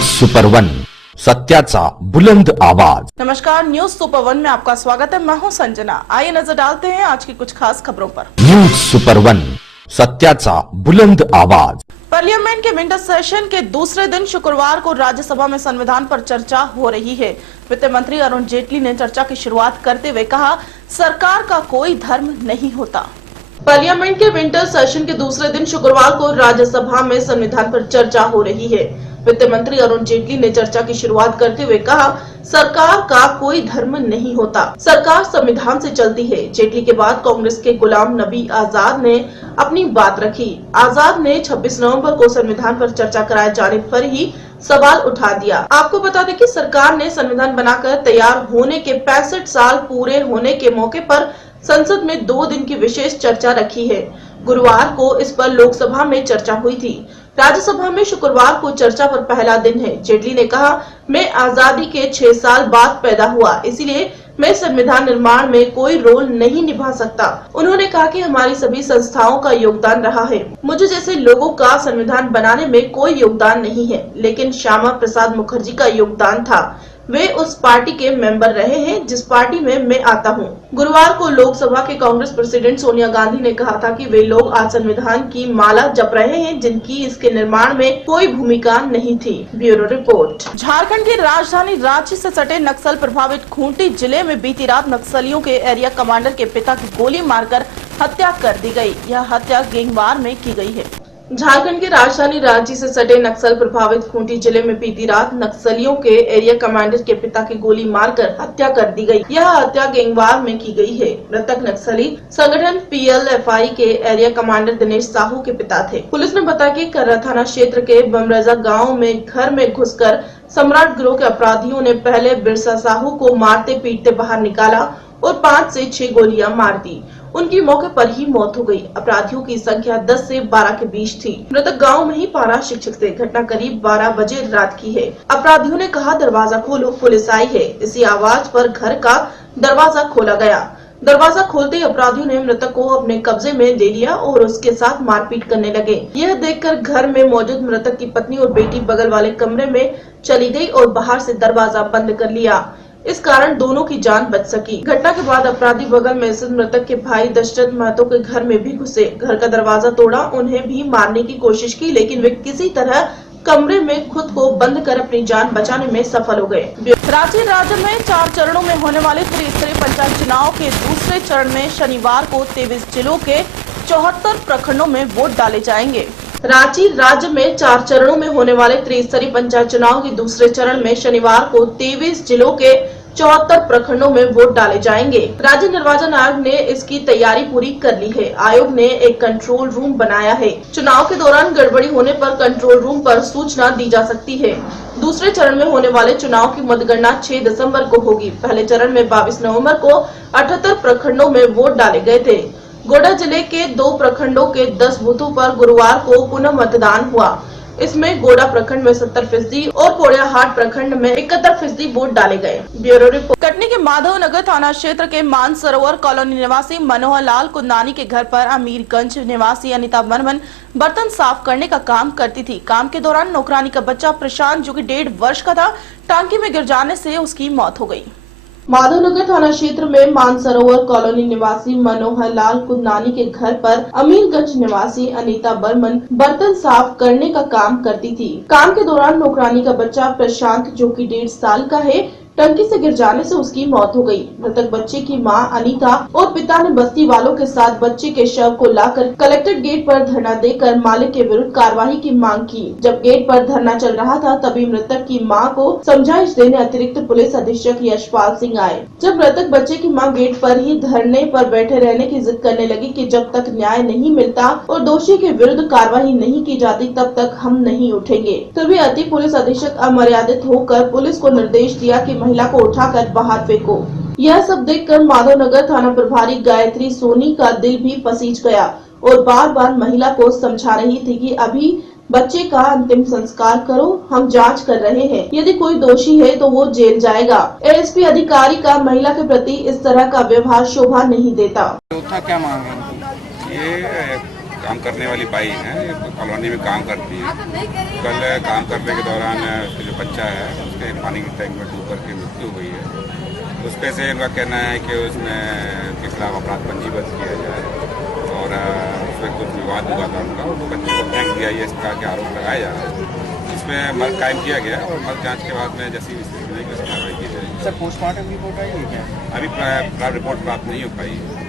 News super one, सत्याचा बुलंद आवाज। नमस्कार, न्यूज सुपर वन में आपका स्वागत है। मैं हूं संजना। आइए नजर डालते हैं आज की कुछ खास खबरों पर। न्यूज सुपर वन, सत्याचा बुलंद आवाज। पार्लियामेंट के विंटर सेशन के दूसरे दिन शुक्रवार को राज्यसभा में संविधान पर चर्चा हो रही है। वित्त मंत्री अरुण जेटली ने चर्चा की शुरुआत करते हुए कहा, सरकार का कोई धर्म नहीं होता। पार्लियामेंट के विंटर सेशन के दूसरे दिन शुक्रवार को राज्यसभा में संविधान पर चर्चा हो रही है। वित्त मंत्री अरुण जेटली ने चर्चा की शुरुआत करते हुए कहा, सरकार का कोई धर्म नहीं होता, सरकार संविधान से चलती है। जेटली के बाद कांग्रेस के गुलाम नबी आजाद ने अपनी बात रखी। आजाद ने 26 नवंबर को संविधान पर चर्चा कराए जाने पर ही सवाल उठा दिया। आपको बता दें कि सरकार ने संविधान बनाकर तैयार होने के 65 साल पूरे होने के मौके पर संसद में 2 दिन की विशेष चर्चा रखी है। गुरुवार को इस पर लोकसभा में चर्चा हुई थी। राज्यसभा में शुक्रवार को चर्चा पर पहला दिन है। जेटली ने कहा, मैं आजादी के 6 साल बाद पैदा हुआ, इसीलिए मैं संविधान निर्माण में कोई रोल नहीं निभा सकता। उन्होंने कहा कि हमारी सभी संस्थाओं का योगदान रहा है। मुझे जैसे लोगों का संविधान बनाने में कोई योगदान नहीं है, लेकिन श्यामा प्रसाद मुखर्जी का योगदान था। वे उस पार्टी के मेंबर रहे हैं जिस पार्टी में मैं आता हूं। गुरुवार को लोकसभा के कांग्रेस प्रेसिडेंट सोनिया गांधी ने कहा था कि वे लोग आज संविधान की माला जप रहे हैं जिनकी इसके निर्माण में कोई भूमिका नहीं थी। Bureau report. झारखंड की राजधानी रांची से सटे नक्सल प्रभावित खूंटी जिले में बीती रात नक्सलियों के एरिया कमांडर के पिता की गोली मारकर हत्या कर दी गयी। यह हत्या गैंगवार में की गयी है। झारखंड की राजधानी रांची से सटे नक्सल प्रभावित खूंटी जिले में बीती रात नक्सलियों के एरिया कमांडर के पिता की गोली मारकर हत्या कर दी गई। यह हत्या गैंगवार में की गई है। मृतक नक्सली संगठन PLFI के एरिया कमांडर दिनेश साहू के पिता थे। पुलिस ने बताया कि कर्रा थाना क्षेत्र के बमरजा गाँव में घर में घुसकर सम्राट गिरोह के अपराधियों ने पहले बिरसा साहू को मारते पीटते बाहर निकाला और 5 से 6 गोलियां मार दी। उनकी मौके पर ही मौत हो गई। अपराधियों की संख्या 10 से 12 के बीच थी। मृतक गांव में ही पारा शिक्षक थे। घटना करीब 12 बजे रात की है। अपराधियों ने कहा, दरवाजा खोलो, पुलिस आई है। इसी आवाज पर घर का दरवाजा खोला गया। दरवाजा खोलते ही अपराधियों ने मृतक को अपने कब्जे में ले लिया और उसके साथ मारपीट करने लगे। यह देखकर घर में मौजूद मृतक की पत्नी और बेटी बगल वाले कमरे में चली गई और बाहर से दरवाजा बंद कर लिया। इस कारण दोनों की जान बच सकी। घटना के बाद अपराधी बगल में स्थित मृतक के भाई दशरथ महतो के घर में भी घुसे। घर का दरवाजा तोड़ा, उन्हें भी मारने की कोशिश की, लेकिन वे किसी तरह कमरे में खुद को बंद कर अपनी जान बचाने में सफल हो गए। रांची राज्य में 4 चरणों में होने वाले त्रिस्तरीय पंचायत चुनाव के दूसरे चरण में शनिवार को 23 जिलों के 74 प्रखंडों में वोट डाले जाएंगे। रांची राज्य में 4 चरणों में होने वाले त्रिस्तरीय पंचायत चुनाव के दूसरे चरण में शनिवार को 23 जिलों के 74 प्रखंडों में वोट डाले जाएंगे। राज्य निर्वाचन आयोग ने इसकी तैयारी पूरी कर ली है। आयोग ने एक कंट्रोल रूम बनाया है। चुनाव के दौरान गड़बड़ी होने पर कंट्रोल रूम पर सूचना दी जा सकती है। दूसरे चरण में होने वाले चुनाव की मतगणना 6 दिसंबर को होगी। पहले चरण में 22 नवंबर को 78 प्रखंडों में वोट डाले गए थे। गोड्डा जिले के 2 प्रखंडों के 10 बूथों पर गुरुवार को पुनः मतदान हुआ। इसमें गोड्डा प्रखंड में 70% और पोड़ियाहाट प्रखंड में 71% वोट डाले गए। Bureau report. कटनी के माधवनगर थाना क्षेत्र के मानसरोवर कॉलोनी निवासी मनोहर लाल कुंदानी के घर पर अमीरगंज निवासी अनीता बर्मन बर्तन साफ करने का काम करती थी। काम के दौरान नौकरानी का बच्चा प्रशांत, जो कि 1.5 वर्ष का था, टांकी में गिर जाने से उसकी मौत हो गयी। माधवनगर थाना क्षेत्र में मानसरोवर कॉलोनी निवासी मनोहर लाल कुंदानी के घर पर अमीरगंज निवासी अनीता बर्मन बर्तन साफ करने का काम करती थी। काम के दौरान नौकरानी का बच्चा प्रशांत, जो कि 1.5 साल का है, टंकी से गिर जाने से उसकी मौत हो गई। मृतक बच्चे की मां अनीता और पिता ने बस्ती वालों के साथ बच्चे के शव को लाकर कलेक्ट्रेट गेट पर धरना देकर मालिक के विरुद्ध कार्रवाई की मांग की। जब गेट पर धरना चल रहा था, तभी मृतक की मां को समझाइश देने अतिरिक्त पुलिस अधीक्षक यशपाल सिंह आए। जब मृतक बच्चे की मां गेट पर ही धरने पर बैठे रहने की जिद करने लगी कि जब तक न्याय नहीं मिलता और दोषी के विरुद्ध कार्रवाई नहीं की जाती, तब तक हम नहीं उठेंगे। तभी अति पुलिस अधीक्षक अमर्यादित होकर पुलिस को निर्देश दिया कि महिला को उठाकर बाहर फेंको। यह सब देखकर माधवनगर थाना प्रभारी गायत्री सोनी का दिल भी पसीज गया और बार बार महिला को समझा रही थी कि अभी बच्चे का अंतिम संस्कार करो, हम जांच कर रहे हैं। यदि कोई दोषी है तो वो जेल जाएगा। ASP अधिकारी का महिला के प्रति इस तरह का व्यवहार शोभा नहीं देता। क्या मांग है? ये काम करने वाली बाई हैं, कॉलोनी में काम करती हैं। कल काम करने के दौरान उसका जो बच्चा है उसके पानी की टैंक में डूब करके मृत्यु हुई है। उस पे से इनका कहना है कि उसमें के खिलाफ अपराध पंजीबद्ध किया जाए और उसमें कुछ विवाद हुआ था उनका, उस बच्चे को फेंक दिया, ये इस प्रकार के आरोप लगाए जा रहे हैं। इसमें मर्ग कायम किया गया और मर्ग जाँच के बाद में जैसी स्थिति में कुछ कार्रवाई की जाएगी। सर पोस्टमार्टम रिपोर्ट आई है क्या? अभी रिपोर्ट प्राप्त नहीं हो पाई है।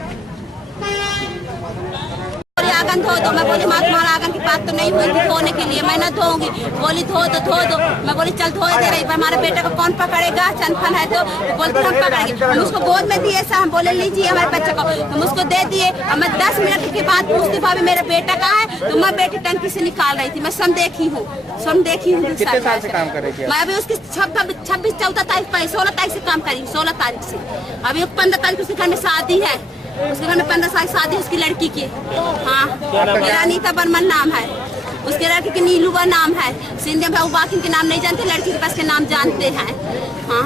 आगन धो दो, मैं बोली माँ तुम्हारा आगन की बात तो नहीं हुई थी धोने के लिए, मैं न धोऊंगी। बोली धो दो, मैं बोली चल धो दे रही, पर हमारे बेटे को कौन पकड़ेगा, चनफन है तो बोलते हम पकड़ेंगे। हम उसको गोद में दिए हम बोले लीजिए हमारे बच्चे को, हम उसको दे दिए। और मैं 10 मिनट के बाद पूछती भाभी मेरा बेटा कहाँ है, तो मैं बेटी टंकी से निकाल रही थी। मैं समदेखी हूँ। कितने साल से काम कर रही थी? मैं अभी उसकी 26 14 तारीख पर 16 तारीख से काम करी, 16 तारीख से। अभी 15 तारीख उसके घर में शादी है, उसके घर में 15 साल शादी उसकी लड़की की। हाँ, मेरा अनीता बर्मन नाम है, उसके लड़की की नीलूबा नाम है। सिंधिया भाऊ बाकी के नाम नहीं जानते, लड़की के पास के नाम जानते हैं। हाँ।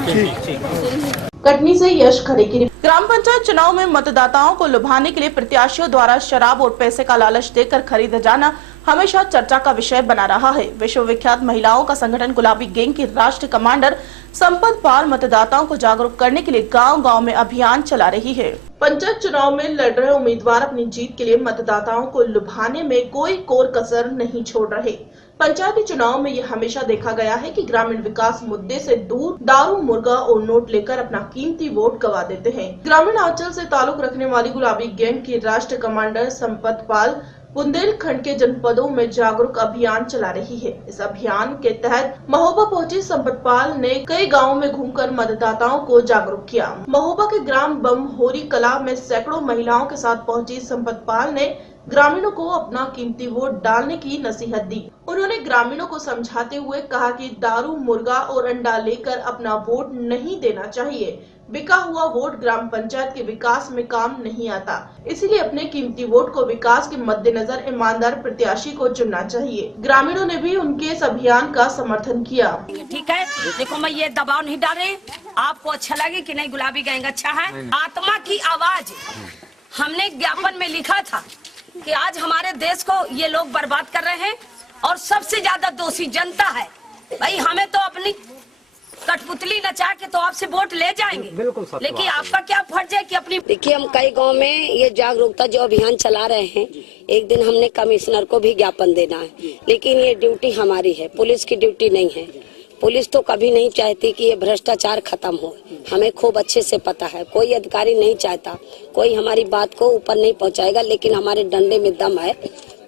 कटनी से यश खरे की रिपोर्ट। ग्राम पंचायत चुनाव में मतदाताओं को लुभाने के लिए प्रत्याशियों द्वारा शराब और पैसे का लालच देकर खरीदा जाना हमेशा चर्चा का विषय बना रहा है। विश्वविख्यात महिलाओं का संगठन गुलाबी गैंग की राष्ट्रीय कमांडर संपत पाल मतदाताओं को जागरूक करने के लिए गांव-गांव में अभियान चला रही है। पंचायत चुनाव में लड़ रहे उम्मीदवार अपनी जीत के लिए मतदाताओं को लुभाने में कोई कोर कसर नहीं छोड़ रहे। पंचायती चुनाव में यह हमेशा देखा गया है कि ग्रामीण विकास मुद्दे से दूर दारू, मुर्गा और नोट लेकर अपना कीमती वोट गवा देते हैं। ग्रामीण अंचल से ताल्लुक रखने वाली गुलाबी गैंग की राष्ट्रीय कमांडर संपत पाल बुंदेलखंड के जनपदों में जागरूक अभियान चला रही है। इस अभियान के तहत महोबा पहुंची संपत पाल ने कई गांवों में घूमकर मतदाताओं को जागरूक किया। महोबा के ग्राम बमहोरी कला में सैकड़ों महिलाओं के साथ पहुंची संपत पाल ने ग्रामीणों को अपना कीमती वोट डालने की नसीहत दी। उन्होंने ग्रामीणों को समझाते हुए कहा कि दारू, मुर्गा और अंडा लेकर अपना वोट नहीं देना चाहिए। बिका हुआ वोट ग्राम पंचायत के विकास में काम नहीं आता, इसलिए अपने कीमती वोट को विकास के मद्देनजर ईमानदार प्रत्याशी को चुनना चाहिए। ग्रामीणों ने भी उनके इस अभियान का समर्थन किया। ठीक है, देखो मैं ये दबाव नहीं डाल रही, आपको अच्छा लगे कि नहीं गुलाबी गैंग अच्छा है। आत्मा की आवाज हमने ज्ञापन में लिखा था कि आज हमारे देश को ये लोग बर्बाद कर रहे हैं और सबसे ज्यादा दोषी जनता है। भाई हमें तो अपनी कठपुतली नचा के तो आपसे वोट ले जाएंगे, लेकिन आपका क्या फर्ज है कि अपनी। देखिए हम कई गांव में ये जागरूकता जो अभियान चला रहे हैं, एक दिन हमने कमिश्नर को भी ज्ञापन देना है, लेकिन ये ड्यूटी हमारी है, पुलिस की ड्यूटी नहीं है। पुलिस तो कभी नहीं चाहती कि ये भ्रष्टाचार खत्म हो, हमें खूब अच्छे से पता है। कोई अधिकारी नहीं चाहता, कोई हमारी बात को ऊपर नहीं पहुंचाएगा, लेकिन हमारे डंडे में दम है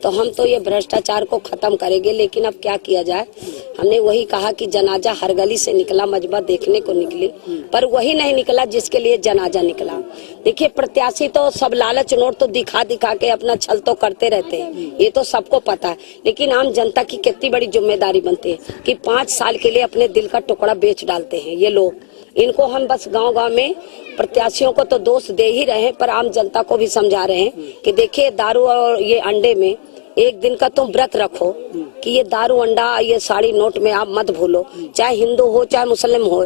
तो हम तो ये भ्रष्टाचार को खत्म करेंगे। लेकिन अब क्या किया जाए, हमने वही कहा कि जनाजा हर गली से निकला, मजबा देखने को निकली, पर वही नहीं निकला जिसके लिए जनाजा निकला। देखिए प्रत्याशी तो सब लालच नोट तो दिखा दिखा के अपना छल तो करते रहते हैं, ये तो सबको पता है, लेकिन आम जनता की कितनी बड़ी जिम्मेदारी बनती है कि 5 साल के लिए अपने दिल का टुकड़ा बेच डालते हैं ये लोग। इनको हम बस गांव-गांव में प्रत्याशियों को तो दोष दे ही रहे हैं, पर आम जनता को भी समझा रहे हैं कि देखिए दारू और ये अंडे में एक दिन का तुम व्रत रखो कि ये दारू, अंडा, ये साड़ी, नोट में आप मत भूलो। चाहे हिंदू हो चाहे मुस्लिम हो,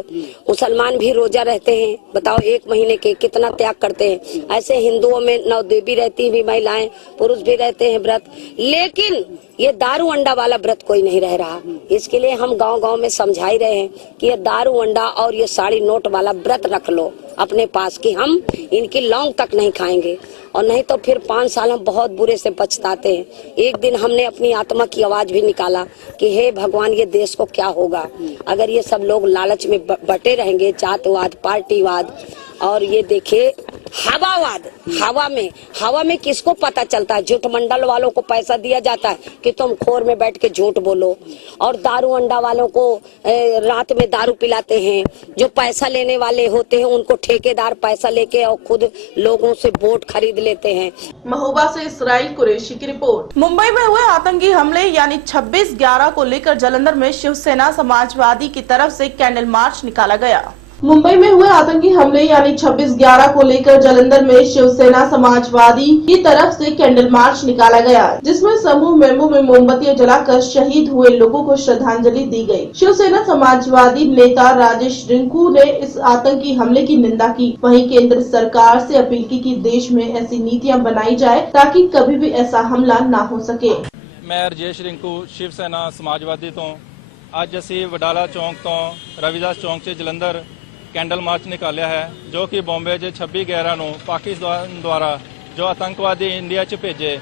मुसलमान भी रोजा रहते हैं, बताओ 1 महीने के कितना त्याग करते हैं। ऐसे हिंदुओं में नवदेवी रहती भी महिलाएं, पुरुष भी रहते हैं व्रत, लेकिन ये दारू अंडा वाला व्रत कोई नहीं रह रहा। इसके लिए हम गांव-गांव में समझा ही रहे हैं कि ये दारू, अंडा और ये साड़ी, नोट वाला व्रत रख लो अपने पास कि हम इनकी लौंग तक नहीं खाएंगे, और नहीं तो फिर 5 साल हम बहुत बुरे से पछताते हैं। एक दिन हमने अपनी आत्मा की आवाज भी निकाला कि हे भगवान, ये देश को क्या होगा अगर ये सब लोग लालच में बटे रहेंगे, जातवाद, पार्टीवाद, और ये देखिए हवावाद। हवा में किसको पता चलता है, झूठ मंडल वालों को पैसा दिया जाता है कि तुम खोर में बैठ के झूठ बोलो, और दारू अंडा वालों को रात में दारू पिलाते हैं। जो पैसा लेने वाले होते हैं उनको ठेकेदार पैसा लेके और खुद लोगों से वोट खरीद लेते हैं। महोबा से इसराइल कुरैशी की रिपोर्ट। मुंबई में हुए आतंकी हमले यानी 26/11 को लेकर जालंधर में शिवसेना समाजवादी की तरफ से कैंडल मार्च निकाला गया। मुंबई में हुए आतंकी हमले यानी 26/11 को लेकर जालंधर में शिवसेना समाजवादी की तरफ से कैंडल मार्च निकाला गया, जिसमें समूह मेमो में मोमबत्तियां जलाकर शहीद हुए लोगों को श्रद्धांजलि दी गई। शिवसेना समाजवादी नेता राजेश रिंकू ने इस आतंकी हमले की निंदा की। वहीं केंद्र सरकार से अपील की कि देश में ऐसी नीतियां बनाई जाए ताकि कभी भी ऐसा हमला न हो सके। मैं राजेश रिंकू शिवसेना समाजवादी तो ਅੱਜ ਅਸੀਂ ਵਡਾਲਾ ਚੌਂਕ ਤੋਂ ਰਵਿਦਾਸ ਚੌਂਕ 'ਚ ਜਲੰਧਰ ਕੈਂਡਲ ਮਾਰਚ ਨਿਕਾਲਿਆ ਹੈ, ਜੋ ਕਿ ਬੰਬੇ 'ਚ 26/11 ਨੂੰ ਪਾਕਿਸਤਾਨ ਦੁਆਰਾ ਜੋ ਆਤੰਕਵਾਦੀ ਇੰਡੀਆ 'ਚ ਭੇਜੇ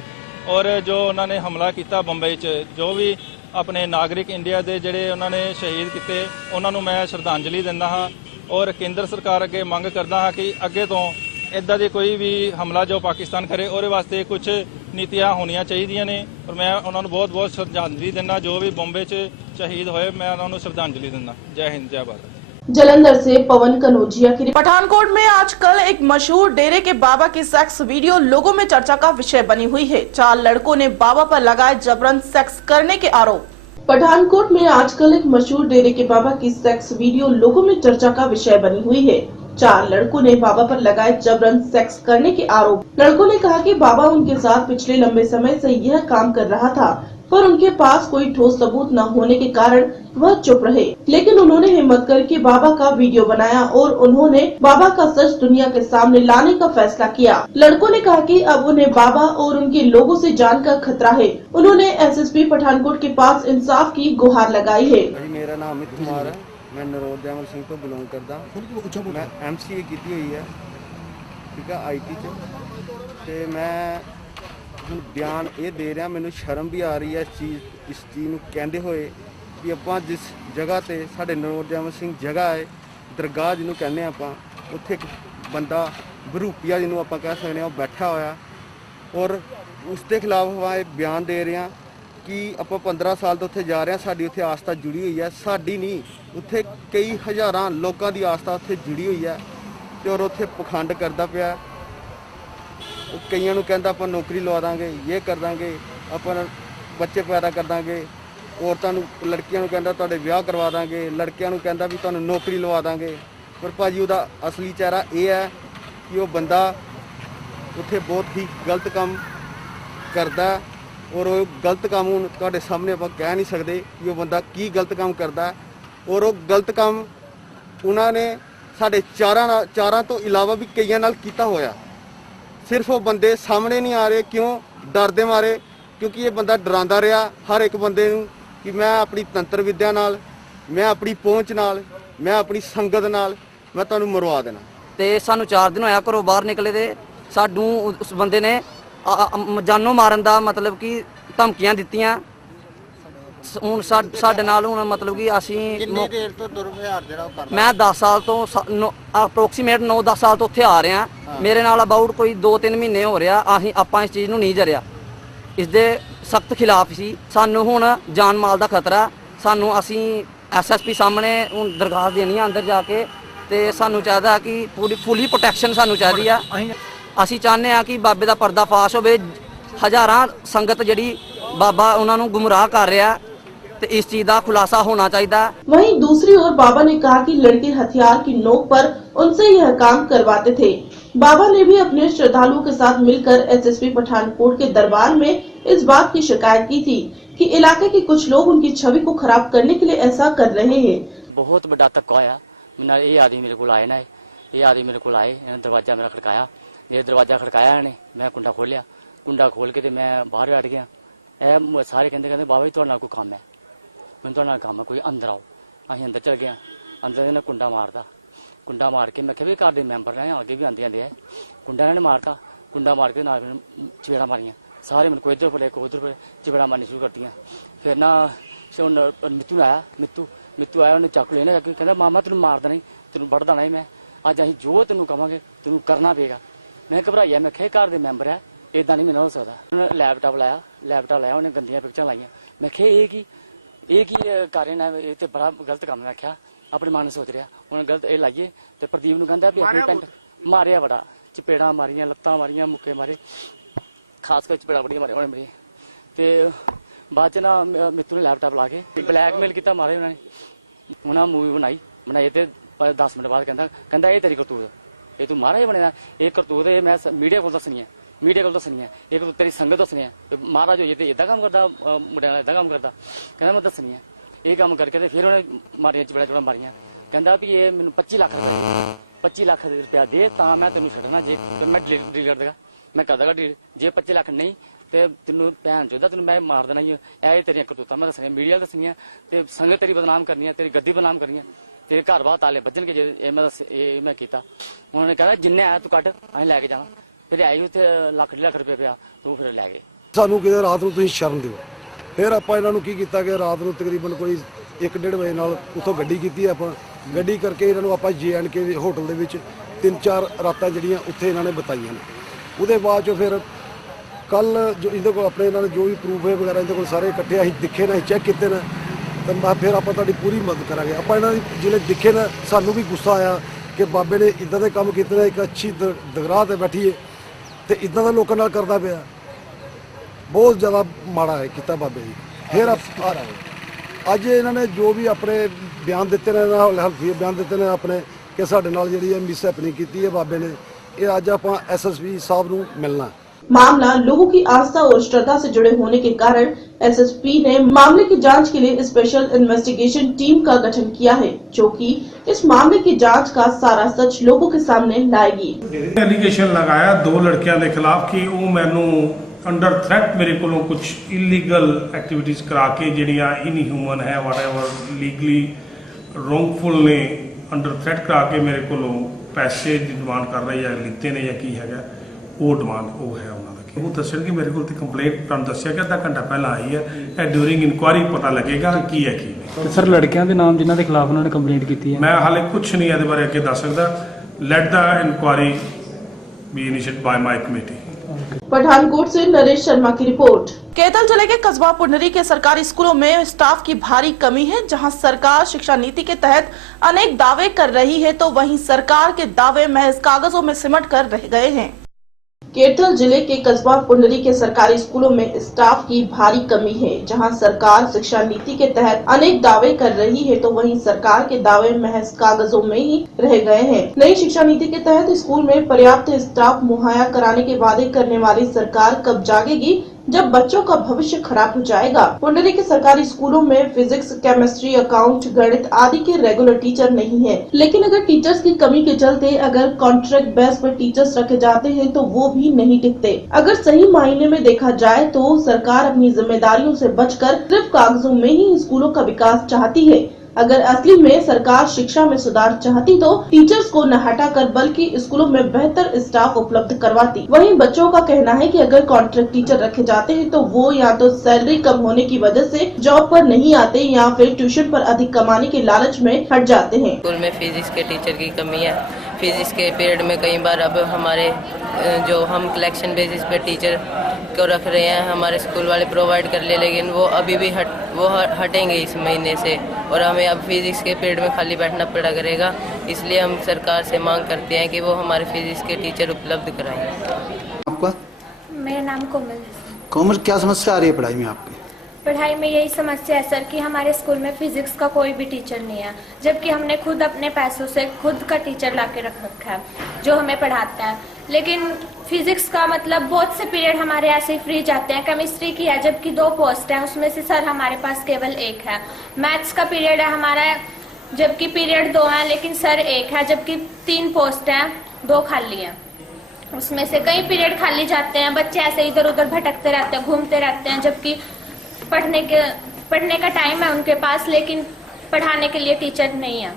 ਔਰ ਜੋ ਉਹਨਾਂ ਨੇ ਹਮਲਾ ਕੀਤਾ ਬੰਬਈ 'ਚ, ਜੋ ਵੀ ਆਪਣੇ ਨਾਗਰਿਕ ਇੰਡੀਆ ਦੇ ਜਿਹੜੇ ਉਹਨਾਂ ਨੇ ਸ਼ਹੀਦ ਕੀਤੇ, ਉਹਨਾਂ ਨੂੰ ਮੈਂ ਸ਼ਰਧਾਂਜਲੀ ਦਿੰਦਾ ਹਾਂ ਔਰ ਕੇਂਦਰ ਸਰਕਾਰ ਅੱਗੇ ਮੰਗ ਕਰਦਾ ਹਾਂ ਕਿ ਅੱਗੇ ਤੋਂ ਇੱਦਾਂ ਦੀ ਕੋਈ ਵੀ ਹਮਲਾ ਜੋ ਪਾਕਿਸਤਾਨ ਕਰੇ ਉਹਦੇ ਵਾਸਤੇ ਕੁਝ ਨੀਤੀਆਂ ਹੋਣੀਆਂ ਚਾਹੀਦੀਆਂ ਨੇ ਔਰ ਮੈਂ ਉਹਨਾਂ ਨੂੰ ਬਹੁਤ ਸ਼ਰਧਾਂਜਲੀ ਦਿੰਦਾ। ਜੋ ਵੀ ਬੰਬੇ 'ਚ शहीद हुए मैं उन्होंने श्रद्धांजलि देना। जय हिंद, जय भारत। जालंधर से पवन कनौजिया की। पठानकोट में आजकल एक मशहूर डेरे के बाबा की सेक्स वीडियो लोगों में चर्चा का विषय बनी हुई है। 4 लड़कों ने बाबा पर लगाए जबरन सेक्स करने के आरोप। पठानकोट में आजकल एक मशहूर डेरे के बाबा की सेक्स वीडियो लोगों में चर्चा का विषय बनी हुई है। 4 लड़कों ने बाबा पर लगाए जबरन सेक्स करने के आरोप। लड़कों ने कहा कि बाबा उनके साथ पिछले लंबे समय से यह काम कर रहा था, पर उनके पास कोई ठोस सबूत न होने के कारण वह चुप रहे, लेकिन उन्होंने हिम्मत करके बाबा का वीडियो बनाया और उन्होंने बाबा का सच दुनिया के सामने लाने का फैसला किया। लड़कों ने कहा कि अब उन्हें बाबा और उनके लोगों से जान का खतरा है। उन्होंने एसएसपी पठानकोट के पास इंसाफ की गुहार लगाई है। मेरा नाम अमित कुमार है, मैं नरोद जैमल सिंह तो बिलोंग करता। मैं MCA की हुई है, ठीक है, IT च। मैं ਬਿਆਨ ਇਹ ਦੇ ਰਿਹਾ, ਮੈਨੂੰ ਸ਼ਰਮ ਵੀ ਆ ਰਹੀ ਹੈ ਇਸ ਚੀਜ਼ ਨੂੰ ਕਹਿੰਦੇ ਹੋਏ ਕਿ ਆਪਾਂ ਜਿਸ ਜਗ੍ਹਾ ਤੇ ਸਾਡੇ ਨਰੋਦ ਜੈਮਲ ਸਿੰਘ ਜਗ੍ਹਾ ਹੈ, ਦਰਗਾਹ ਜਿਹਨੂੰ ਕਹਿੰਦੇ ਆਪਾਂ, ਉੱਥੇ ਇੱਕ ਬੰਦਾ ਬਰੂਪੀਆ ਜਿਹਨੂੰ ਆਪਾਂ ਕਹਿ ਸਕਦੇ ਹਾਂ, ਉਹ ਬੈਠਾ ਹੋਇਆ ਔਰ ਉਸ ਦੇ ਖਿਲਾਫ ਆਪਾਂ ਇਹ ਬਿਆਨ ਦੇ ਰਹੇ ਹਾਂ ਕਿ ਆਪਾਂ 15 ਸਾਲ ਤੋਂ ਉੱਥੇ ਜਾ ਰਹੇ ਹਾਂ, ਸਾਡੀ ਉੱਥੇ ਆਸਥਾ ਜੁੜੀ ਹੋਈ ਹੈ। ਸਾਡੀ ਨਹੀਂ, ਉੱਥੇ ਕਈ ਹਜ਼ਾਰਾਂ ਲੋਕਾਂ ਦੀ ਆਸਥਾ ਉੱਥੇ ਜੁੜੀ ਹੋਈ ਹੈ ਤੇ ਔਰ ਉੱਥੇ ਪਖੰਡ ਕਰਦਾ ਪਿਆ। ਕਈਆਂ ਨੂੰ ਕਹਿੰਦਾ ਆਪਾਂ ਨੌਕਰੀ ਲਵਾ ਦਾਂਗੇ, ਇਹ ਕਰ ਦਾਂਗੇ, ਆਪਾਂ ਬੱਚੇ ਪੈਦਾ ਕਰ ਦਾਂਗੇ। ਔਰਤਾਂ ਨੂੰ, ਲੜਕੀਆਂ ਨੂੰ ਕਹਿੰਦਾ ਤੁਹਾਡੇ ਵਿਆਹ ਕਰਵਾ ਦਾਂਗੇ, ਲੜਕਿਆਂ ਨੂੰ ਕਹਿੰਦਾ ਵੀ ਤੁਹਾਨੂੰ ਨੌਕਰੀ ਲਵਾ ਦਾਂਗੇ। ਪਰ ਭਾਜੀ ਉਹਦਾ ਅਸਲੀ ਚਿਹਰਾ ਇਹ ਹੈ ਕਿ ਉਹ ਬੰਦਾ ਉੱਥੇ ਬਹੁਤ ਹੀ ਗਲਤ ਕੰਮ ਕਰਦਾ ਔਰ ਉਹ ਗਲਤ ਕੰਮ ਹੁਣ ਤੁਹਾਡੇ ਸਾਹਮਣੇ ਆਪਾਂ ਕਹਿ ਨਹੀਂ ਸਕਦੇ ਕਿ ਉਹ ਬੰਦਾ ਕੀ ਗਲਤ ਕੰਮ ਕਰਦਾ ਔਰ ਉਹ ਗਲਤ ਕੰਮ ਉਹਨਾਂ ਨੇ ਸਾਡੇ ਚਾਰਾਂ ਤੋਂ ਇਲਾਵਾ ਵੀ ਕਈਆਂ ਨਾਲ ਕੀਤਾ ਹੋਇਆ। सिर्फ वो बंदे सामने नहीं आ रहे, क्यों? डर दे मारे, क्योंकि ये बंदा डरांदा रहा हर एक बंदे नूं कि मैं अपनी तंत्र विद्या नाल, मैं अपनी पहुँच नाल, मैं अपनी संगत नाल मैं तुहानूं मरवा देना। ते सानूं 4 दिन होया घरों बाहर निकले ते सानूं उस बंदे ने जानो मारन दा मतलब कि धमकियां दित्तियां। ਹੁਣ ਸਾਡੇ ਨਾਲ ਹੁਣ ਮਤਲਬ ਕਿ ਅਸੀਂ ਕਿੰਨੀ ਦੇਰ ਤੋਂ ਦੁਰਵਿਹਾਰ ਜਿਹੜਾ ਉਹ ਕਰਦਾ? ਮੈਂ 10 ਸਾਲ ਤੋਂ ਅਪਰੋਕਸੀਮੇਟ 9-10 ਸਾਲ ਤੋਂ ਉੱਥੇ ਆ ਰਿਹਾ। ਮੇਰੇ ਨਾਲ ਅਬਾਊਟ ਕੋਈ 2-3 ਮਹੀਨੇ ਹੋ ਰਿਹਾ। ਆਪਾਂ ਇਸ ਚੀਜ਼ ਨੂੰ ਨਹੀਂ ਜਰਿਆ, ਇਸ ਦੇ ਸਖਤ ਖਿਲਾਫ ਸੀ। ਸਾਨੂੰ ਹੁਣ ਜਾਨ ਮਾਲ ਦਾ ਖਤਰਾ, ਸਾਨੂੰ ਅਸੀਂ SSP ਸਾਹਮਣੇ ਹੁਣ ਦਰਖਾਸਤ ਦੇਣੀ ਆ ਅੰਦਰ ਜਾ ਕੇ ਤੇ ਸਾਨੂੰ ਚਾਹੀਦਾ ਕਿ ਪੂਰੀ ਫੁੱਲੀ ਪ੍ਰੋਟੈਕਸ਼ਨ ਸਾਨੂੰ ਚਾਹੀਦੀ ਆ। ਅਸੀਂ ਚਾਹੁੰਦੇ ਆ ਕਿ ਬਾਬੇ ਦਾ ਪਰਦਾ ਫਾਸ਼ ਹੋਵੇ। ਹਜ਼ਾਰਾਂ ਸੰਗਤ ਜਿਹੜੀ ਬਾਬਾ ਉਹਨਾਂ ਨੂੰ ਗੁੰਮਰਾਹ ਕਰ ਰਿਹਾ तो इस चीज का खुलासा होना चाहिए। वहीं दूसरी ओर बाबा ने कहा कि लड़के हथियार की नोक पर उनसे यह काम करवाते थे। बाबा ने भी अपने श्रद्धालुओं के साथ मिलकर SSP पठानकोट के दरबार में इस बात की शिकायत की थी कि इलाके के कुछ लोग उनकी छवि को खराब करने के लिए ऐसा कर रहे हैं। बहुत बड़ा धक्का होया। ये आदमी मेरे को आए ना, ये आदमी मेरे को आए, दरवाजा मेरा खड़काया, ये दरवाजा खड़काया इन्हें, मैं कुंडा खोलिया, कुंडा खोल के मैं बाहर बैठ गया। सारे कहते बाबा जी तुहाडे नाल कोई काम है, मैं तुहाडे नाल काम है, कोई अंदर आओ। असीं अंदर चल गया, अंदर इन्हें कुंडा मारता, कुंडा मार के मैं भी घर के मैंबर ने आगे भी आंदे आंदे कुंडा इन्हें मारता, कुंडा मार के नाल चपेड़ा मारियां। सारे मेरे को इधर पड़े को उधर पड़े, चपेड़ा मारनी शुरू कर दियां। फिर ना मित्तू आया, मित्तू आया, उन्हें चाकू लेना जाके कहता मामा तेन मारदा नहीं, तेन बढ़दा नहीं, मैं अज असीं जो तेन कहांगे तेन करना पेगा। मैं घबराइया, मैं घर के मैंबर है, इदा नहीं मेरे हो सकता। उन्हें लैपटॉप लाया, उन्हें गंदियां पिक्चर लाइया। मैं ये की कारण है, ये तो बड़ा गलत काम। मैं आख्या अपने मन सोच रहा उन्हें गलत ये लाइए तो प्रदीप नूं कहंदा भी अपनी पेंट मारिया, बड़ा चपेड़ा मारियां, लत्तां मारियां, मुक्के मारे, खास कर चपेड़ा बड़ी मारे उन्हें मेरी। तो बाद च ना मित्तू ने लैपटॉप ला के ब्लैकमेल किया मारे। उन्होंने मूवी बनाई तो 10 मिनट बाद कहता ये तेरी करतूत, ये तू महाराज बने, ये करतूत मैं मीडिया को दसनी है, मीडिया को दसनी है, ये तेरी संगत दसनी है, महाराज हो ये इदा काम करता, मुंडिया इदा काम करता, कहता मैं दसनी है। ये काम करके फिर उन्हें मारिया चपड़ा चपड़ा मारिया, कहता भी ये मैंने 25 लाख रुपया दे ता मैं तेन छड़ना, जे मैं डील कर देगा, मैं कर देगा डील, जे 25 लाख नहीं ते तेन भैन चोदा तेन मैं मार देना ही। ऐ तेरिया करतूतां मैं दसनिया, मीडिया दसनिया, ते संगत तेरी बदनाम करनी है, तेरी गद्दी बदनाम करनी है, तेरे घर बाहर ताले बजन के जे मैं किया। उन्होंने कहा जिन्ने आया तू कट अं लैके जाना, फिर आई उत्थे लाख 1.5 लाख रुपये पिया, तू फिर लै गए। सानू कि रात नूं तुसीं शर्म दिओ। फिर आपां इन्हां नूं की कीता कि रात नूं तकरीबन कोई 1-1.5 वजे नाल उत्थों गड्डी कीती, आपां गड्डी करके इन्हां नूं आपां JNK होटल दे विच 3-4 रातां जिहड़ियां उत्थे इन्हां ने बिताईਆਂ ने। ਉਹਦੇ ਬਾਅਦ ਚੋਂ ਫਿਰ ਕੱਲ ਜੋ ਇਹਦੇ ਕੋਲ ਆਪਣੇ ਇਹਨਾਂ ਨੇ ਜੋ ਵੀ ਪ੍ਰੂਫ ਹੈ ਵਗੈਰਾ ਇਹਦੇ ਕੋਲ ਸਾਰੇ ਇਕੱਠੇ ਅਸੀਂ ਦਿਖੇ ਨੇ, ਚੈੱਕ ਕੀਤੇ ਨੇ, ਤਾਂ ਮੈਂ ਫਿਰ ਆਪਾਂ ਤੁਹਾਡੀ ਪੂਰੀ ਮਦਦ ਕਰਾਂਗੇ। ਆਪਾਂ ਇਹਨਾਂ ਦੀ ਜਿਹੜੇ ਦਿਖੇ ਨੇ ਸਾਨੂੰ ਵੀ ਗੁੱਸਾ ਆਇਆ ਕਿ ਬਾਬੇ ਨੇ ਇਦਾਂ ਦੇ ਕੰਮ ਕੀਤੇ ਨੇ, ਇੱਕ ਅੱਛੀ ਦਰਗਾਹ ਤੇ ਬੈਠੀਏ ਤੇ ਇਦਾਂ ਦਾ ਲੋਕਾਂ ਨਾਲ ਕਰਦਾ ਪਿਆ, ਬਹੁਤ ਜ਼ਿਆਦਾ ਮਾੜਾ ਹੈ ਕੀਤਾ ਬਾਬੇ ਜੀ। ਫਿਰ ਅੱਜ ਇਹਨਾਂ ਨੇ ਜੋ ਵੀ ਆਪਣੇ ਬਿਆਨ ਦਿੱਤੇ ਨੇ, ਹਲਫੀ ਬਿਆਨ ਦਿੱਤੇ ਨੇ ਆਪਣੇ ਕਿ ਸਾਡੇ ਨਾਲ ਜਿਹੜੀ ਮਿਸ ਹੈਪਨਿੰਗ ਕੀਤੀ ਹੈ ਬਾਬੇ ਨੇ, ये आज आप SSP साहब नूं मिलना। मामला लोगों की आस्था और श्रद्धा से जुड़े होने के कारण SSP ने मामले की जांच के लिए स्पेशल इन्वेस्टिगेशन टीम का गठन किया है, जो कि इस मामले की जांच का सारा सच लोगों के सामने लाएगी। एलिगेशन लगाया 2 लड़कियों के खिलाफ कि वो मैनू अंडर थ्रेट मेरे को कुछ इलीगल एक्टिविटीज करा के जिहड़ियां इनह्यूमन है वटएवर लीगली रोंगफुल ने अंडर थ्रेट करा के मेरे को पैसे की डिमांड कर रहे हैं, लिते ने या की है वो डिमांड वो है उन्होंने। वो दसन कि मेरे को कंप्लेंट तुहानूं दस्सिया कि आधा घंटा पहला आई है, ड्यूरिंग इंक्वायरी पता लगेगा की है की नहीं। सर लड़कियों के नाम जिन्होंने खिलाफ उन्होंने कंप्लेंट की है, मैं हाले कुछ नहीं ये बारे अगे दस सकता। Let the inquiry be initiated by my committee. Pathankot से नरेश शर्मा की रिपोर्ट। कैथल जिले के कस्बा पुंडरी के सरकारी स्कूलों में स्टाफ की भारी कमी है। जहां सरकार शिक्षा नीति के तहत अनेक दावे कर रही है, तो वहीं सरकार के दावे महज कागजों में सिमट कर रह गए हैं। कैथल जिले के कस्बा पुंडरी के सरकारी स्कूलों में स्टाफ की भारी कमी है। जहां सरकार शिक्षा नीति के तहत अनेक दावे कर रही है, तो वहीं सरकार के दावे महज कागजों में ही रह गए हैं। नई शिक्षा नीति के तहत स्कूल में पर्याप्त स्टाफ मुहैया कराने के वादे करने वाली सरकार कब जागेगी, जब बच्चों का भविष्य खराब हो जाएगा। पुंडरी के सरकारी स्कूलों में फिजिक्स, केमिस्ट्री, अकाउंट, गणित आदि के रेगुलर टीचर नहीं है। लेकिन अगर टीचर्स की कमी के चलते अगर कॉन्ट्रैक्ट बेस पर टीचर्स रखे जाते हैं, तो वो भी नहीं टिकते। अगर सही मायने में देखा जाए तो सरकार अपनी जिम्मेदारियों से बचकर सिर्फ कागजों में ही स्कूलों का विकास चाहती है। अगर असली में सरकार शिक्षा में सुधार चाहती तो टीचर्स को न हटाकर बल्कि स्कूलों में बेहतर स्टाफ उपलब्ध करवाती। वहीं बच्चों का कहना है कि अगर कॉन्ट्रैक्ट टीचर रखे जाते हैं तो वो या तो सैलरी कम होने की वजह से जॉब पर नहीं आते या फिर ट्यूशन पर अधिक कमाने के लालच में हट जाते हैं। स्कूल में फिजिक्स के टीचर की कमी है। फिजिक्स के पीरियड में कई बार अब हमारे जो हम कलेक्शन बेसिस पे टीचर को रख रहे हैं, हमारे स्कूल वाले प्रोवाइड कर ले, लेकिन वो अभी भी हटेंगे इस महीने से, और हमें अब फिजिक्स के पीरियड में खाली बैठना पड़ा करेगा। इसलिए हम सरकार से मांग करते हैं कि वो हमारे फिजिक्स के टीचर उपलब्ध कराएं। आपका? मेरा नाम कोमल है। कोमल, क्या समस्या आ रही है पढ़ाई में आपकी? पढ़ाई में यही समस्या है सर कि हमारे स्कूल में फिजिक्स का कोई भी टीचर नहीं है, जबकि हमने खुद अपने पैसों से खुद का टीचर ला के रख रखा है जो हमें पढ़ाता है। लेकिन फिजिक्स का मतलब बहुत से पीरियड हमारे ऐसे ही फ्री जाते हैं। केमिस्ट्री की है जबकि 2 पोस्ट हैं, उसमें से सर हमारे पास केवल 1 है। मैथ्स का पीरियड है हमारा जबकि पीरियड 2 है, लेकिन सर 1 है, जबकि 3 पोस्ट हैं, 2 खाली हैं। उसमें से कई पीरियड खाली जाते हैं, बच्चे ऐसे इधर उधर भटकते रहते हैं, घूमते रहते हैं, जबकि पढ़ने का टाइम है उनके पास, लेकिन पढ़ाने के लिए टीचर नहीं है।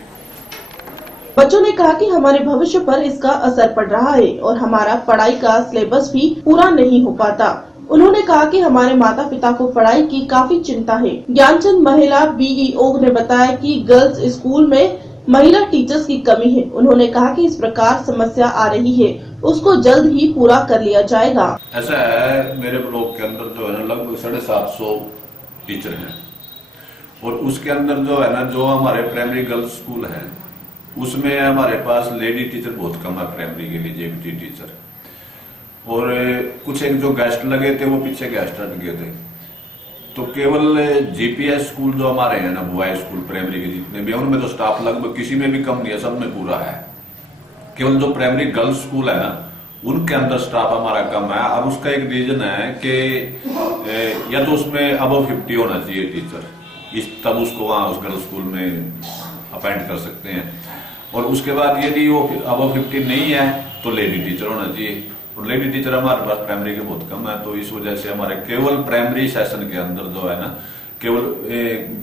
बच्चों ने कहा कि हमारे भविष्य पर इसका असर पड़ रहा है और हमारा पढ़ाई का सिलेबस भी पूरा नहीं हो पाता। उन्होंने कहा कि हमारे माता पिता को पढ़ाई की काफी चिंता है। ज्ञानचंद महिला BEO ने बताया कि गर्ल्स स्कूल में महिला टीचर्स की कमी है। उन्होंने कहा कि इस प्रकार समस्या आ रही है, उसको जल्द ही पूरा कर लिया जाएगा। ऐसा है, मेरे ब्लॉक के अंदर जो है ना लगभग 750 टीचर हैं, और उसके अंदर जो है ना जो हमारे प्राइमरी गर्ल्स स्कूल हैं उसमें हमारे पास लेडी टीचर बहुत कम है प्राइमरी के लिए, JBT टीचर, और कुछ एक जो गेस्ट लगे थे वो पीछे गेस्ट हट गए थे। तो केवल जीपीएस स्कूल जो हमारे हैं ना, बॉय स्कूल प्राइमरी के जितने भी, उनमें तो स्टाफ लगभग किसी में भी कम नहीं है, सब में पूरा है। केवल जो प्राइमरी गर्ल्स स्कूल है ना, उनके अंदर स्टाफ हमारा कम है। अब उसका एक रीजन है कि या तो उसमें अबव 50 होना चाहिए टीचर, तब उसको वहां उस गर्ल्स स्कूल में अपॉइंट कर सकते हैं। और उसके बाद यदि वो अबव 50 नहीं है तो लेडी टीचर होना चाहिए, और लेडी टीचर हमारे पास प्राइमरी के बहुत कम है। तो इस वजह से हमारे केवल प्राइमरी सेशन के अंदर जो है ना, केवल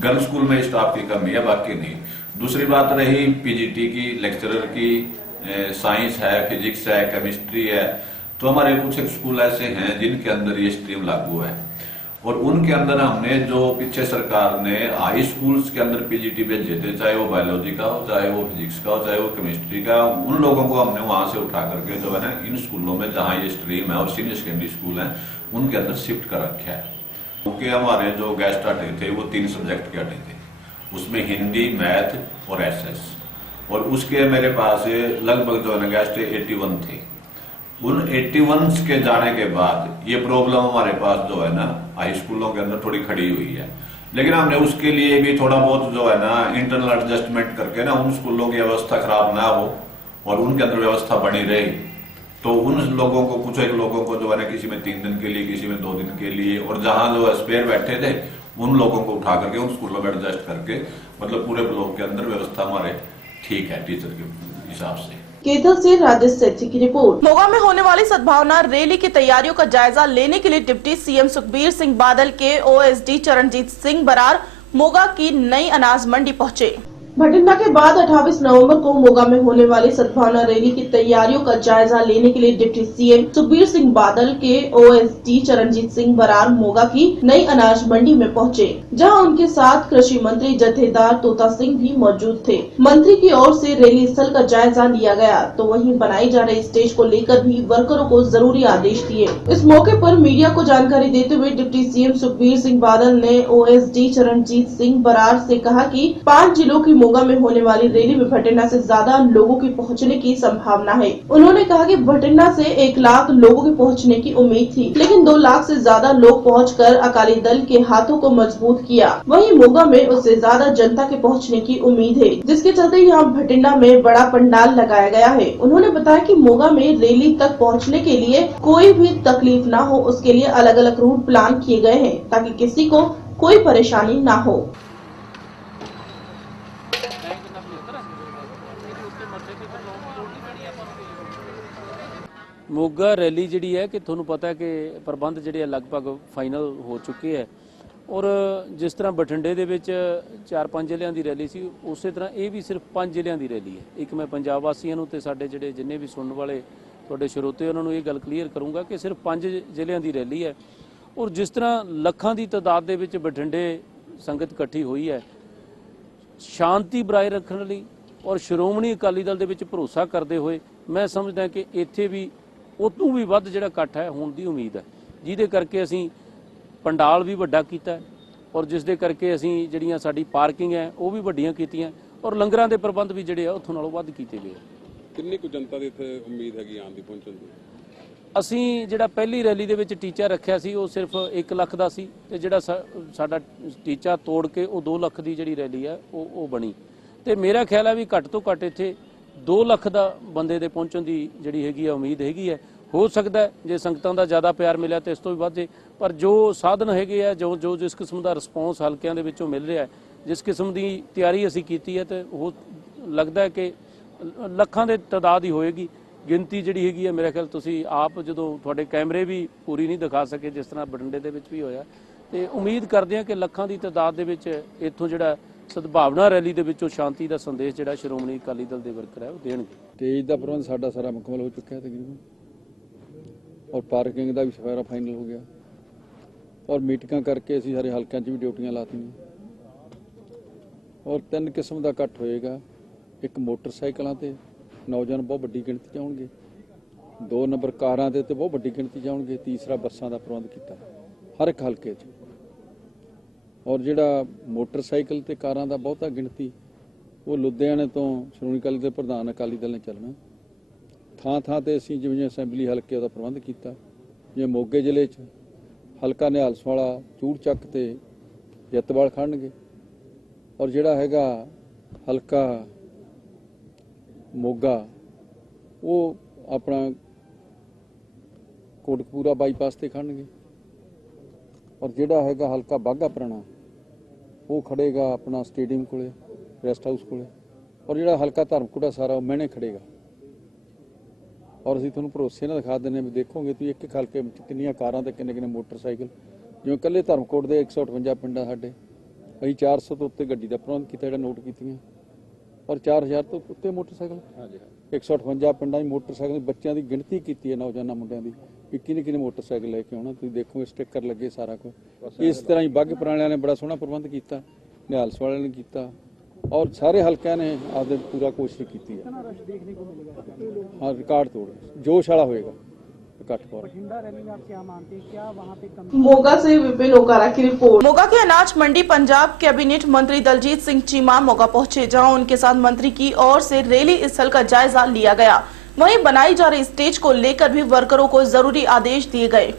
गर्ल्स स्कूल में स्टाफ की कमी है, बाकी नहीं। दूसरी बात रही पीजीटी की, लेक्चरर की, साइंस है, फिजिक्स है, केमिस्ट्री है, तो हमारे कुछ एक स्कूल ऐसे हैं जिनके अंदर ये स्ट्रीम लागू है, और उनके अंदर हमने जो पीछे सरकार ने हाई स्कूल्स के अंदर पीजीटी भेजे थे, चाहे वो बायोलॉजी का हो, चाहे वो फिजिक्स का हो, चाहे वो केमिस्ट्री का, उन लोगों को हमने वहां से उठा करके जो है ना, इन स्कूलों में जहां ये स्ट्रीम है और सीनियर सेकेंडरी स्कूल है उनके अंदर शिफ्ट कर रखा है। क्योंकि हमारे जो गेस्ट हटे थे वो 3 सब्जेक्ट के हटे थे, उसमें हिंदी, मैथ और एसएस, और उसके मेरे पास लगभग जो है ना गेस्ट 81 थे। उन 81 के जाने के बाद ये प्रॉब्लम हमारे पास जो है ना हाई स्कूलों के अंदर थोड़ी खड़ी हुई है, लेकिन हमने उसके लिए भी थोड़ा बहुत जो है ना इंटरनल एडजस्टमेंट करके ना उन स्कूलों की व्यवस्था खराब ना हो और उनके अंदर व्यवस्था बनी रही। तो उन लोगों को, कुछ एक लोगों को जो है ना, किसी में 3 दिन के लिए, किसी में 2 दिन के लिए, और जहां जो स्पेयर बैठे थे उन लोगों को उठा करके उन स्कूलों में एडजस्ट करके, मतलब पूरे ब्लॉक के अंदर व्यवस्था हमारे ठीक है टीचर के हिसाब से। केतल से राजेश सेठी की रिपोर्ट। मोगा में होने वाली सद्भावना रैली की तैयारियों का जायजा लेने के लिए डिप्टी सीएम सुखबीर सिंह बादल के ओएसडी चरणजीत सिंह बरार मोगा की नई अनाज मंडी पहुंचे। भटिंडा के बाद 28 नवंबर को मोगा में होने वाली सद्भावना रैली की तैयारियों का जायजा लेने के लिए डिप्टी सीएम सुखबीर सिंह बादल के ओएसडी चरणजीत सिंह बरार मोगा की नई अनाज मंडी में पहुंचे, जहां उनके साथ कृषि मंत्री जथेदार तोता सिंह भी मौजूद थे। मंत्री की ओर से रैली स्थल का जायजा लिया गया, तो वहीं बनाई जा रही स्टेज को लेकर भी वर्करों को जरूरी आदेश दिए। इस मौके पर मीडिया को जानकारी देते हुए डिप्टी सीएम सुखबीर सिंह बादल ने ओएसडी चरणजीत सिंह बरार से कहा कि 5 जिलों की मोगा में होने वाली रैली में भटिंडा से ज्यादा लोगों की पहुंचने की संभावना है। उन्होंने कहा कि भटिंडा से 1 लाख लोगों के पहुंचने की उम्मीद थी, लेकिन 2 लाख से ज्यादा लोग पहुंचकर अकाली दल के हाथों को मजबूत किया। वहीं मोगा में उससे ज्यादा जनता के पहुंचने की उम्मीद है, जिसके चलते यहाँ भटिंडा में बड़ा पंडाल लगाया गया है। उन्होंने बताया कि मोगा में रैली तक पहुँचने के लिए कोई भी तकलीफ न हो, उसके लिए अलग अलग रूट प्लान किए गए हैं, ताकि किसी को कोई परेशानी न हो। मोगा रैली जी है कि थोनों पता है कि प्रबंध जोड़े लगभग फाइनल हो चुके हैं, और जिस तरह बठिंडे दे विच 4-5 ਜ਼ਿਲ੍ਹਿਆਂ की रैली सी, उस तरह ये भी सिर्फ 5 ਜ਼ਿਲ੍ਹਿਆਂ की रैली है। एक मैं पंजाब वासियों नूं ते साडे जिहड़े जिन्ने भी सुनने वाले तुहाडे श्रोते उन्होंने ये गल क्लीयर करूँगा कि सिर्फ 5 ਜ਼ਿਲ੍ਹਿਆਂ की रैली है। और जिस तरह लखां की तादाद दे विच बठिंडे संगत इकट्ठी हुई है, शांति बनाए रखने लई और श्रोमणी अकाली दल दे विच भरोसा करते हुए मैं समझदा कि इत्थे भी उतों भी वध जिहड़ा इकट्ठ है होण दी उम्मीद है, जिहदे करके असीं पंडाल भी वड्डा कीता है, और जिस दे करके असीं जिहड़ियां साडी पार्किंग है वो भी वड्डियां कीतियां, और लंगरां दे प्रबंध भी जिहड़े आ उत्थों नालों वध कीते गए। किन्नी कुछ जनता दी इत्थे उम्मीद हैगी आउण दी पहुंचण दी? ਅਸੀਂ ਜਿਹੜਾ ਪਹਿਲੀ ਰੈਲੀ ਦੇ ਵਿੱਚ ਟੀਚਾ ਰੱਖਿਆ ਸੀ ਉਹ ਸਿਰਫ 1 ਲੱਖ ਦਾ ਸੀ, ਤੇ ਜਿਹੜਾ ਸਾਡਾ ਟੀਚਾ ਤੋੜ ਕੇ ਉਹ 2 ਲੱਖ ਦੀ ਜਿਹੜੀ ਰੈਲੀ ਹੈ ਉਹ ਬਣੀ, ਤੇ ਮੇਰਾ ਖਿਆਲ ਹੈ ਵੀ ਘੱਟ ਤੋਂ ਘੱਟ ਇੱਥੇ 2 ਲੱਖ ਦਾ ਬੰਦੇ ਦੇ ਪਹੁੰਚਣ ਦੀ ਜਿਹੜੀ ਹੈਗੀ ਆ ਉਮੀਦ ਹੈਗੀ ਹੈ। ਹੋ ਸਕਦਾ ਜੇ ਸੰਗਤਾਂ ਦਾ ਜ਼ਿਆਦਾ ਪਿਆਰ ਮਿਲਿਆ ਤੇ ਇਸ ਤੋਂ ਵੀ ਵੱਧ ਜੇ, ਪਰ ਜੋ ਸਾਧਨ ਹੈਗੇ ਆ, ਜੋ ਜਿਸ ਕਿਸਮ ਦਾ ਰਿਸਪੌਂਸ ਹਲਕਿਆਂ ਦੇ ਵਿੱਚੋਂ ਮਿਲ ਰਿਹਾ ਹੈ, ਜਿਸ ਕਿਸਮ ਦੀ ਤਿਆਰੀ ਅਸੀਂ ਕੀਤੀ ਹੈ, ਤੇ ਉਹ ਲੱਗਦਾ ਹੈ ਕਿ ਲੱਖਾਂ ਦੇ ਤਾਦਾਦ ਹੀ ਹੋਏਗੀ। गिनती जी हैगी है मेरे ख्याल तुसी आप जो थोड़े कैमरे भी पूरी नहीं दिखा सके जिस तरह बठिंडे दे विच भी होया, ते उम्मीद करते हैं कि लखां की तादाद दे विच इत्थों जिहड़ा सद्भावना रैली दे विचों शांति का संदेश जिहड़ा श्रोमणी अकाली दल दे वर्कर है वो देणगे। स्टेज का प्रबंध साडा सारा मुकम्मल हो चुका है तकरीबन, और पार्किंग का भी सारा फाइनल हो गया, और मीटिंगां करके असीं सारे हलकियां 'च भी ड्यूटियां लातीआं, और 3 किस्म का इकट्ठ होएगा। एक मोटरसाइकिलों ते नौजवान बहुत वड्डी गिणती जाउणगे, 2 नंबर कारां दे ते बहुत वड्डी गिणती जाउणगे, तीसरा बसां दा प्रबंध कीता हर एक हलके 'च, और जिहड़ा मोटरसाइकिल ते कारां दा बहुता गिणती वो लुधियाणे तो श्रोमणी अकाली दल प्रधान अकाली दल ने चलना। थां थां ते असीं जिवें असैंबली हलके दा प्रबंध कीता, जिवें मोगे ਜ਼ਿਲ੍ਹੇ 'ਚ ਹਲਕਾ ਨਿਹਾਲਸ ਵਾਲਾ ਚੂੜ ਚੱਕ ਤੇ ਜੱਤਵਾਲ ਖੜਨਗੇ ਔਰ ਜਿਹੜਾ ਹੈਗਾ ਹਲਕਾ ਮੋਗਾ ਉਹ ਆਪਣਾ ਕੋਟਕਪੂਰਾ ਬਾਈਪਾਸ ਤੇ ਖੜਨਗੇ ਔਰ ਜਿਹੜਾ ਹੈਗਾ ਹਲਕਾ ਬਾਘਾ ਪੁਰਾਣਾ ਉਹ ਖੜੇਗਾ ਆਪਣਾ ਸਟੇਡੀਅਮ ਕੋਲੇ ਰੈਸਟ ਹਾਊਸ ਕੋਲੇ ਔਰ ਜਿਹੜਾ ਹਲਕਾ ਧਰਮਕੋਟਾ ਸਾਰਾ ਉਹ ਮਹਿਣੇ ਖੜੇਗਾ ਔਰ ਅਸੀਂ ਤੁਹਾਨੂੰ ਭਰੋਸੇ ਨਾਲ ਦਿਖਾ ਦਿੰਦੇ ਹਾਂ ਵੀ ਦੇਖੋਗੇ ਤੁਸੀਂ ਇੱਕ ਹਲਕੇ ਵਿੱਚ ਕਿੰਨੀਆਂ ਕਾਰਾਂ ਤੇ ਕਿੰਨੇ ਮੋਟਰਸਾਈਕਲ ਜਿਵੇਂ ਇਕੱਲੇ ਧਰਮਕੋਟ ਦੇ 158 ਪਿੰਡ ਆ ਸਾਡੇ ਅਸੀਂ 400 ਤੋਂ ਉੱਤੇ ਗੱਡੀ ਦਾ ਪ੍ਰਬੰਧ ਕੀਤਾ ਜਿਹੜਾ ਨੋਟ ਕੀਤੀਆਂ ਔਰ 4000 ਤੋਂ ਉੱਤੇ ਮੋਟਰਸਾਈਕਲ 158 ਪਿੰਡਾਂ 'ਚ ਮੋਟਰਸਾਈਕਲ ਬੱਚਿਆਂ ਦੀ ਗਿਣਤੀ ਕੀਤੀ ਹੈ ਨੌਜਵਾਨਾਂ ਮੁੰਡਿਆਂ ਦੀ ਵੀ ਕਿੰਨੇ ਮੋਟਰਸਾਈਕਲ ਲੈ ਕੇ ਆਉਣਾ ਤੁਸੀਂ ਦੇਖੋਗੇ ਸਟicker ਲੱਗੇ ਸਾਰਾ ਕੁਝ ਇਸ ਤਰ੍ਹਾਂ ਹੀ ਬਾਘੇ ਪੁਰਾਣਿਆਂ ਨੇ ਬੜਾ ਸੋਹਣਾ ਪ੍ਰਬੰਧ ਕੀਤਾ ਨਿਹਾਲਸ ਵਾਲਿਆਂ ਨੇ ਕੀਤਾ और सारे हल्कों ने आपने पूरा कोशिश की है। हाँ रिकॉर्ड तोड़ जोश वाला होएगा मोगा से विपिन ओकारा की रिपोर्ट। मोगा के अनाज मंडी पंजाब कैबिनेट मंत्री दलजीत सिंह चीमा मोगा पहुंचे, जहां उनके साथ मंत्री की ओर से रैली स्थल का जायजा लिया गया। वहीं बनाई जा रही स्टेज को लेकर भी वर्करों को जरूरी आदेश दिए गए।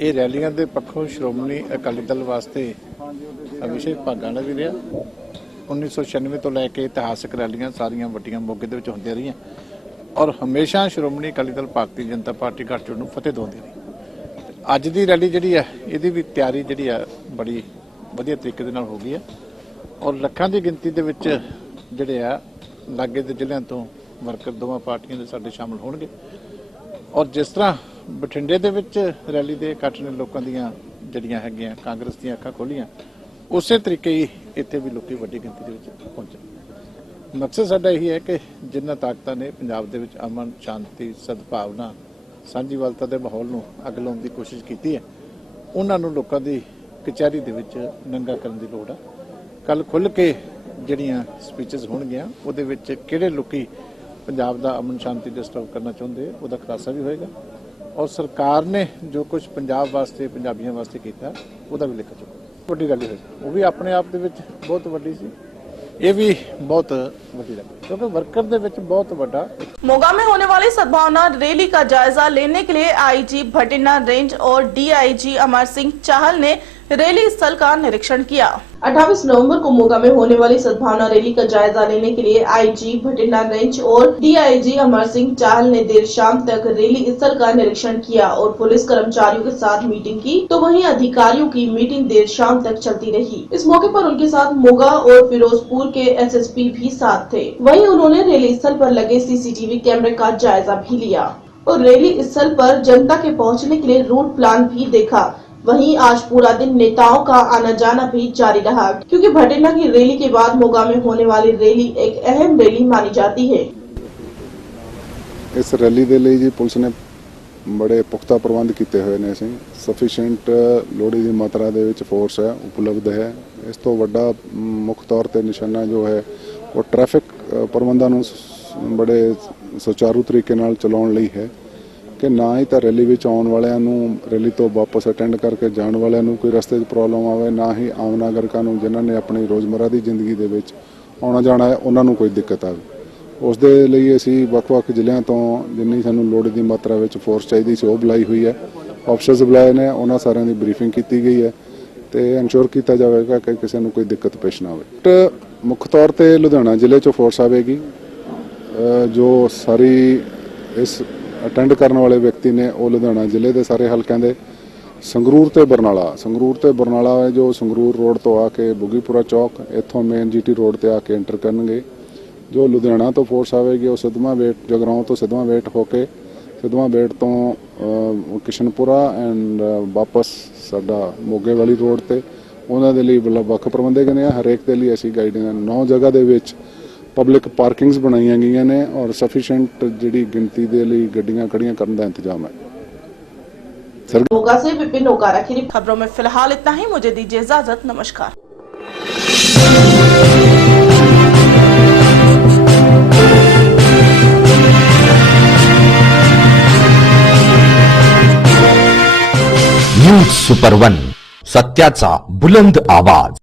ਇਹ ਰੈਲੀਆਂ ਦੇ ਪੱਖੋਂ ਸ਼੍ਰੋਮਣੀ ਅਕਾਲੀ ਦਲ ਵਾਸਤੇ ਵਿਸ਼ੇਸ਼ ਭਾਗਾਂ ਦਾ ਵੀ ਰਿਹਾ। 1996 ਤੋਂ ਲੈ ਕੇ ਇਤਿਹਾਸਕ ਰੈਲੀਆਂ ਸਾਰੀਆਂ ਵੱਡੀਆਂ ਮੋਗੇ ਦੇ ਵਿੱਚ ਹੁੰਦੀਆਂ ਰਹੀਆਂ ਔਰ ਹਮੇਸ਼ਾ ਸ਼੍ਰੋਮਣੀ ਅਕਾਲੀ ਦਲ ਭਾਰਤੀ ਜਨਤਾ ਪਾਰਟੀ ਗੱਠਜੋੜ ਨੂੰ ਫਤਿਹ ਦਿਵਾਉਂਦੀ ਰਹੀ। ਅੱਜ ਦੀ ਰੈਲੀ ਜਿਹੜੀ ਹੈ ਇਹਦੀ ਵੀ ਤਿਆਰੀ ਜਿਹੜੀ ਆ ਬੜੀ ਵਧੀਆ ਤਰੀਕੇ ਦੇ ਨਾਲ ਹੋ ਗਈ ਹੈ ਔਰ ਲੱਖਾਂ ਦੀ ਗਿਣਤੀ ਦੇ ਵਿੱਚ ਜਿਹੜੇ ਆ ਲਾਗੇ ਦੇ ਜ਼ਿਲ੍ਹਿਆਂ ਤੋਂ ਵਰਕਰ ਦੋਵਾਂ ਪਾਰਟੀਆਂ ਦੇ ਸਾਡੇ ਸ਼ਾਮਲ ਹੋਣਗੇ ਔਰ ਜਿਸ ਤਰ੍ਹਾਂ ਬਠਿੰਡੇ ਦੇ ਵਿੱਚ ਰੈਲੀ ਦੇ ਇਕੱਠ ਨੇ ਲੋਕਾਂ ਦੀਆਂ ਜਿਹੜੀਆਂ ਹੈਗੀਆਂ ਕਾਂਗਰਸ ਦੀਆਂ ਅੱਖਾਂ ਖੋਲੀਆਂ, ਉਸੇ ਤਰੀਕੇ ਹੀ ਇੱਥੇ ਵੀ ਲੋਕੀ ਵੱਡੀ ਗਿਣਤੀ ਦੇ ਵਿੱਚ ਪਹੁੰਚੇ। ਮਕਸਦ ਸਾਡਾ ਇਹੀ ਹੈ ਕਿ ਜਿਨ੍ਹਾਂ ਤਾਕਤਾਂ ਨੇ ਪੰਜਾਬ ਦੇ ਵਿੱਚ ਅਮਨ ਸ਼ਾਂਤੀ ਸਦਭਾਵਨਾ ਸਾਂਝੀਵਾਲਤਾ ਦੇ ਮਾਹੌਲ ਨੂੰ ਅੱਗ ਲਾਉਣ ਦੀ ਕੋਸ਼ਿਸ਼ ਕੀਤੀ ਹੈ, ਉਹਨਾਂ ਨੂੰ ਲੋਕਾਂ ਦੀ ਕਚਹਿਰੀ ਦੇ ਵਿੱਚ ਨੰਗਾ ਕਰਨ ਦੀ ਲੋੜ ਹੈ। ਕੱਲ ਖੁੱਲ੍ਹ ਕੇ ਜਿਹੜੀਆਂ ਸਪੀਚਸ ਹੋਣਗੀਆਂ ਉਹਦੇ ਵਿੱਚ ਕਿਹੜੇ ਲੋਕੀ ਪੰਜਾਬ ਦਾ ਅਮਨ ਸ਼ਾਂਤੀ ਡਿਸਟਰਬ ਕਰਨਾ ਚਾਹੁੰਦੇ ਉਹਦਾ ਖੁਲਾਸਾ ਵੀ ਹੋਏਗਾ ਔਰ ਸਰਕਾਰ ਨੇ ਜੋ ਕੁਝ ਪੰਜਾਬ ਵਾਸਤੇ ਪੰਜਾਬੀਆਂ ਵਾਸਤੇ ਕੀਤਾ ਉਹਦਾ ਵੀ ਲਿਖਾ ਚੁੱਕਾ। ਵੱਡੀ ਗੱਲ ਹੋਈ ਉਹ ਵੀ ਆਪਣੇ ਆਪ ਦੇ ਵਿੱਚ ਬਹੁਤ ਵੱਡੀ ਸੀ, ये भी बहुत बड़ी लगी क्योंकि वर्कर दे विच बहुत बड़ा। मोगा में होने वाली सद्भावना रैली का जायजा लेने के लिए आईजी भटिंडा रेंज और डीआईजी अमर सिंह चाहल ने रैली स्थल का निरीक्षण किया। 28 नवंबर को मोगा में होने वाली सद्भावना रैली का जायजा लेने के लिए आईजी भटिंडा रेंज और डीआईजी अमर सिंह चाहल ने देर शाम तक रैली स्थल का निरीक्षण किया और पुलिस कर्मचारियों के साथ मीटिंग की, तो वहीं अधिकारियों की मीटिंग देर शाम तक चलती रही। इस मौके पर उनके साथ मोगा और फिरोजपुर के एसएसपी भी साथ थे। वहीं उन्होंने रैली स्थल पर लगे सीसीटीवी कैमरे का जायजा भी लिया और रैली स्थल पर जनता के पहुँचने के लिए रूट प्लान भी देखा। वहीं आज पूरा दिन नेताओं का आना जाना भी जारी रहा, क्योंकि भटिंडा की रैली के बाद मोगा में होने वाली रैली एक अहम रैली मानी जाती है। इस रैली के लिए जी पुलिस ने बड़े पुख्ता प्रबंध किए हुए ने। सफिशिएंट लोड़ी की मात्रा दे विच फोर्स है उपलब्ध है। इस तो वड्डा मुख्य तौर पर निशाना जो है वो ट्रैफिक प्रबंधों नूं बड़े सुचारू तरीके नाल चलाउण लई है कि ना ही तो रैली में आने वालियां नूं रैली तो वापस अटेंड करके जाने वालियां नूं कोई रस्ते प्रॉब्लम आवे, ना ही आम नागरिकां नूं जिन्हां ने अपनी रोज़मर्रा की जिंदगी दे विच आना जाना है उन्हां नूं कोई दिक्कत आवे। उस दे लई असीं वख-वख जिल੍ਹਿਆਂ ਤੋਂ जिन्नी सानूं लोड़ की मात्रा विच फोर्स चाहिए सी वो बुलाई हुई है। ऑफिसर्स बुलाए ने, उन्हां सारिਆਂ ਦੀ ब्रीफिंग की गई है तो इंश्योर किया जाएगा कि किसी को कोई दिक्कत पेश ना आवे। मुख्य तौर पर लुधियाना जिले चों फोर्स आवेगी। जो सारी इस अटेंड करने वाले व्यक्ति ने वो लुधियाना जिले के सारे हल्कों के संगरूर ते बरनाला जो संगरूर रोड तो आके बुगीपुरा चौक इतों मेन जीटी रोड ते आके एंटर करनगे। जो लुधियाना तो फोर्स आएगी वो सिद्धवां वेट जगराओं तो सिद्धवां वेट होके सिद्धवां वेट तो किशनपुरा एंड वापस साडा मोगे वाली रोड ते उन्हां दे लई वख प्रबंधे गए हैं। हरेक के लिए असीं गाइडेंस 9 जगह दे विच पब्लिक पार्किंग्स बनाई गई ने और सफिशिएंट जिहड़ी गिनती दे लई गड्डियां खड़ियां करने का इंतजाम है। मोगा से विपिन ओकारा की खबरों में फिलहाल इतना ही। मुझे दीजिए इजाजत। नमस्कार। सुपर 1 सत्याचा बुलंद आवाज.